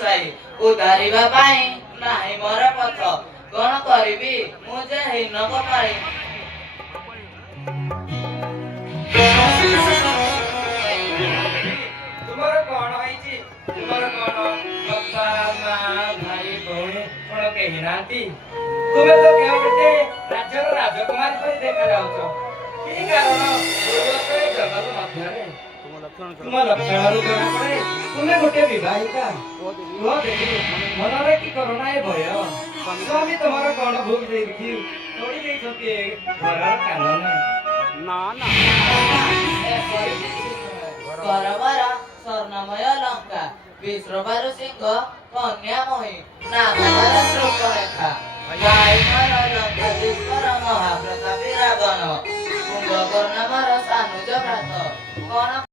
ସାଇ ଉଧାରିବା ପାଇଁ ନାହିଁ ମୋର ପଥ କଣ କରିବି ମୁଁ ଯେ ହୀନ କପାଳି ତୁମର କଣ ହେଇଛି ତୁମର କଣ ବାପା ମା ଭାଇ ଭଉଣୀ କଣ କେହି ନାହାନ୍ତି ତୁମେ ତ କେଉଁ ଗୋଟେ ରାଜ୍ୟର ରାଜକୁମାରୀ ପରି ଦେଖାଯାଉଛ କି କାରଣ ଜଗତ ମଧ୍ୟରେ ତୁମ ଲକ୍ଷଣରୁ ଜଣାପଡ଼େ ତୁମେ ଗୋଟେ ବିବାହିତା କୁହ ଦେଖି ମନରେ କି କରୁଣା ଏ ଭୟ ସ୍ୱାମୀ ତମର କଣ ଭୁଲ ଦେଖି ତୋଳି ଦେଇଛନ୍ତି ଏ ଘରର କାନନେ କରବାର ସ୍ୱର୍ଣ୍ଣମୟ ଲଙ୍କା ବିଶ୍ରବାରୁ ସିଂହ କନ୍ୟାମୟୀ ନାମର ଶୃଙ୍ଗରେଖା ଗାଈଙ୍କର ଲଙ୍କେଶ୍ୱର ମହାପ୍ରତାପୀ ରାବଣ କୁମ୍ଭକର୍ଣ୍ଣ ମୋର ସାନୁଜ ଭ୍ରାତ କଣ